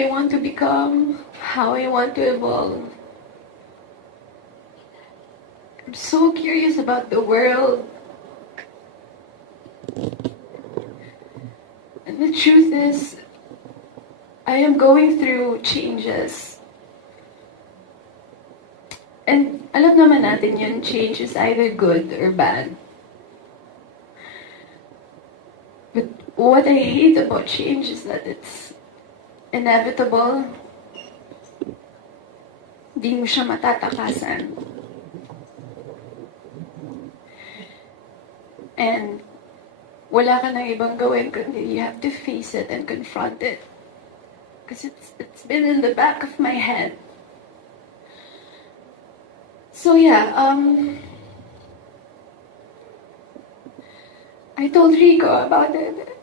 I want to become, how I want to evolve. I'm so curious about the world. And the truth is, I am going through changes. And alam naman natin yun, change is either good or bad. But what I hate about change is that it's inevitable. Di mo siya matatakasan. And wala ka nang ibang gawin kundi you have to face it and confront it. Because it's been in the back of my head. So yeah, I told Rico about it.